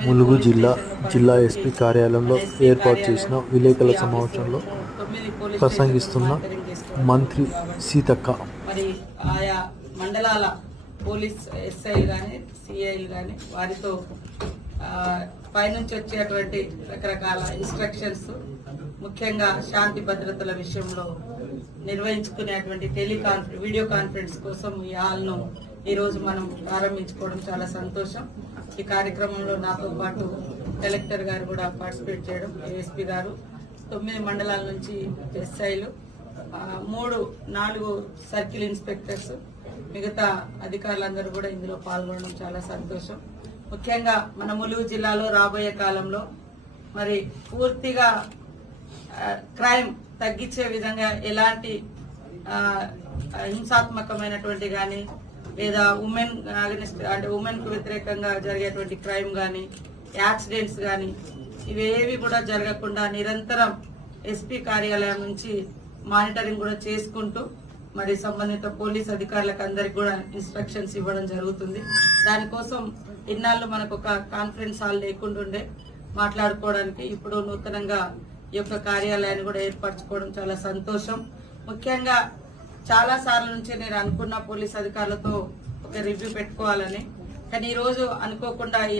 ములుగు జిల్లా జిల్లా ఎస్పీ కార్యాలయంలో ఏర్పాటు చేసిన విలేకరుల సమావేశంలో ప్రసంగిస్తున్న మంత్రి సీతక్క. మరి ఆయా మండలాల పోలీస్ ఎస్ఐలు కానీ సిఐలు కానీ వారితో పైనుంచి వచ్చేటువంటి రకరకాల ఇన్స్ట్రక్షన్స్ ముఖ్యంగా శాంతి భద్రతల విషయంలో నిర్వహించుకునేటువంటి టెలికాన్ఫరెన్స్ వీడియో కాన్ఫరెన్స్ కోసం ఈ హాల్ను ఈరోజు మనం ప్రారంభించుకోవడం చాలా సంతోషం. ఈ కార్యక్రమంలో నాతో పాటు కలెక్టర్ గారు కూడా పార్టిసిపేట్ చేయడం ఏఎస్పీ గారు తొమ్మిది మండలాల నుంచి ఎస్ఐలు మూడు నాలుగు సర్కిల్ ఇన్స్పెక్టర్స్ మిగతా అధికారులందరూ కూడా ఇందులో పాల్గొనడం చాలా సంతోషం. ముఖ్యంగా మన ములుగు జిల్లాలో రాబోయే కాలంలో మరి పూర్తిగా క్రైమ్ తగ్గించే విధంగా ఎలాంటి హింసాత్మకమైనటువంటి కానీ లేదా ఉమెన్ అగనిస్ట్ అంటే ఉమెన్కు వ్యతిరేకంగా జరిగేటువంటి క్రైమ్ కానీ యాక్సిడెంట్స్ కానీ ఇవేవి కూడా జరగకుండా నిరంతరం ఎస్పీ కార్యాలయం నుంచి మానిటరింగ్ కూడా చేసుకుంటూ మరి సంబంధిత పోలీస్ అధికారులకు అందరికి కూడా ఇన్స్ట్రక్షన్స్ ఇవ్వడం జరుగుతుంది. దానికోసం ఇన్నాళ్ళు మనకు ఒక కాన్ఫరెన్స్ హాల్ లేకుంటుండే మాట్లాడుకోవడానికి ఇప్పుడు నూతనంగా ఈ యొక్క కార్యాలయాన్ని కూడా ఏర్పరచుకోవడం చాలా సంతోషం. ముఖ్యంగా చాలా సార్ల నుంచి నేను అనుకున్న పోలీస్ అధికారులతో ఒక రివ్యూ పెట్టుకోవాలని. కానీ ఈరోజు అనుకోకుండా ఈ